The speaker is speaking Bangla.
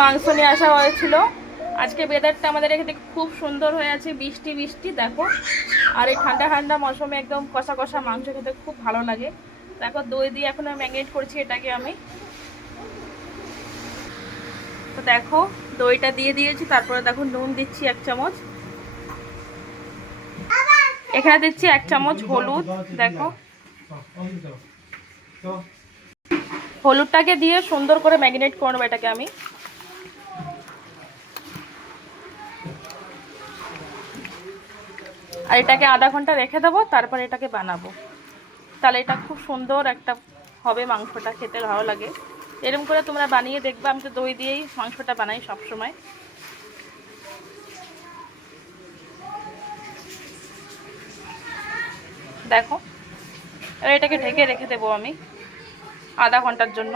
মাংস নিয়ে আসা হয়েছিল। আজকে ওয়েদারটা আমাদের এখানে খুব সুন্দর হয়ে আছে, বৃষ্টি বৃষ্টি দেখো। আর এই ঠান্ডা ঠান্ডা মৌসুমে একদম কষা কষা মাংস খেতে খুব ভালো লাগে। দেখো দই দিয়ে এখন ম্যারিনেট করছি এটাকে আমি। তো দেখো দইটা দিয়ে দিয়েছি, তারপরে দেখো নুন দিচ্ছি 1 চামচ, এখানে দিচ্ছি 1 চামচ হলুদ। দেখো হলুদটাকে দিয়ে সুন্দর করে ম্যারিনেট করবো এটাকে আমি। আর এটাকে আধা ঘন্টা রেখে দেবো, তারপর এটাকে বানাবো। তাহলে এটা খুব সুন্দর একটা হবে, মাংসটা খেতে ভালো লাগে। এরকম করে তোমরা বানিয়ে দেখবে। আমি তো দই দিয়েই মাংসটা বানাই সব সময়। দেখো এবার এটাকে ঢেকে রেখে দেবো আমি আধা ঘন্টার জন্য।